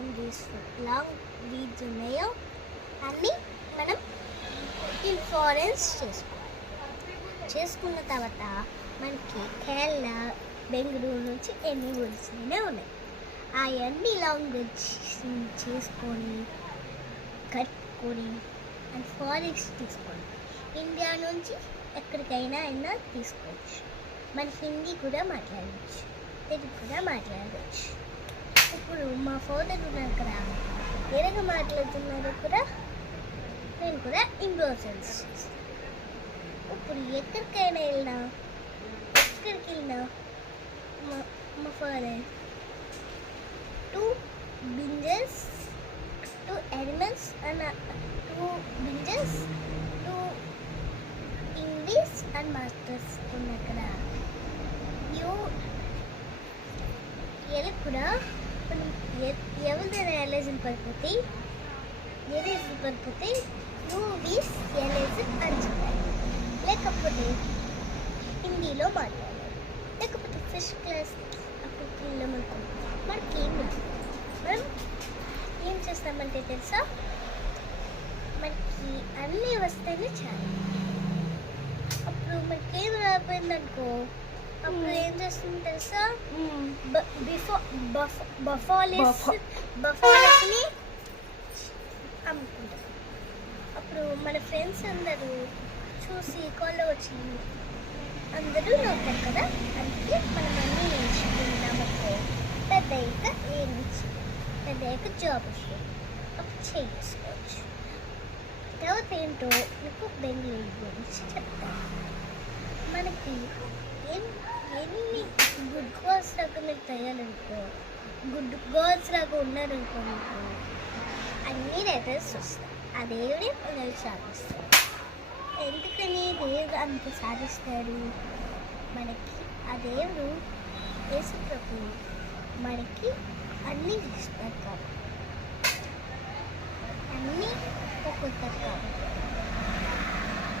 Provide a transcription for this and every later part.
Long weeds ఉన్నాయో అన్నీ మనం ఇన్ఫ్లోరెన్స్ చేసుకున్న తర్వాత మనకి కేరళ బెంగళూరు నుంచి ఎన్ని వర్డ్స్నే ఉన్నాయి. అవన్నీ లాంగ్ చేసుకొని కట్టుకొని అండ్ ఫారెన్స్ తీసుకొని ఇండియా నుంచి ఎక్కడికైనా తీసుకోవచ్చు. మన హిందీ కూడా మాట్లాడవచ్చు, తెలుగు కూడా మాట్లాడవచ్చు. ఇప్పుడు మా ఫాదర్ ఉన్నారు కదా, ఎలాగ మాట్లాడుతున్నారు కూడా నేను కూడా ఇంప్రూవ్ చేస్తాను. ఇప్పుడు ఎక్కడికి వెళ్ళినా మా father 2 binges, 2 animals and 2 binges, 2 English and masters ఉన్నారు కదా. ఎలా కూడా ఎవరిదైనా ఎలైజన్ పడిపోతే మూవీస్ ఎలైజన్ అని చెప్పాలి, లేకపోతే హిందీలో మాట్లాడాలి, లేకపోతే ఫస్ట్ క్లాస్ అక్కడికి వెళ్ళామనుకో మనకేం రాదు. మనం ఏం చేస్తామంటే తెలుసా, మనకి అన్నీ వస్తేనే చాలు. అప్పుడు మనకేం రాకపోయిందనుకో అప్పుడు ఏం చేస్తుంది తెలుసా, బఫాలెస్ని అమ్ముకుంటాం. అప్పుడు మన ఫ్రెండ్స్ అందరూ చూసి కాల్లో వచ్చి అందరూ నవ్వుతారు కదా. అందుకే మనం అన్నీ నేర్చుకున్నామనుకో పెద్దయ్యాక జాబ్ వస్తుంది, అప్పుడు చేసుకోవచ్చు. తర్వాత ఏంటో మీకు బెంగళూరు గురించి చెప్తాను. మనకి ఎన్ని గుడ్ గర్ల్స్ లాగా మీరు తయారనుకో, గుడ్ గర్ల్స్ లాగా ఉన్నారనుకో, మీకు అన్ని లెటర్స్ వస్తాయి. ఆ దేవుడే మనల్ని సాధిస్తాడు. ఎందుకని దేవుడు అంత సాధిస్తాడు? మనకి ఆ దేవుడు యేసు ప్రభు మనకి అన్నీ ఇస్తారు కాబట్టి, అన్నీ ఒక్కొక్కరు కాబట్టి,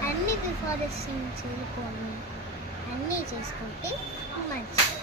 అన్నీ బిఫారెస్ట్ చేసుకొని అన్నీ చేసుకుంటే మంచిది.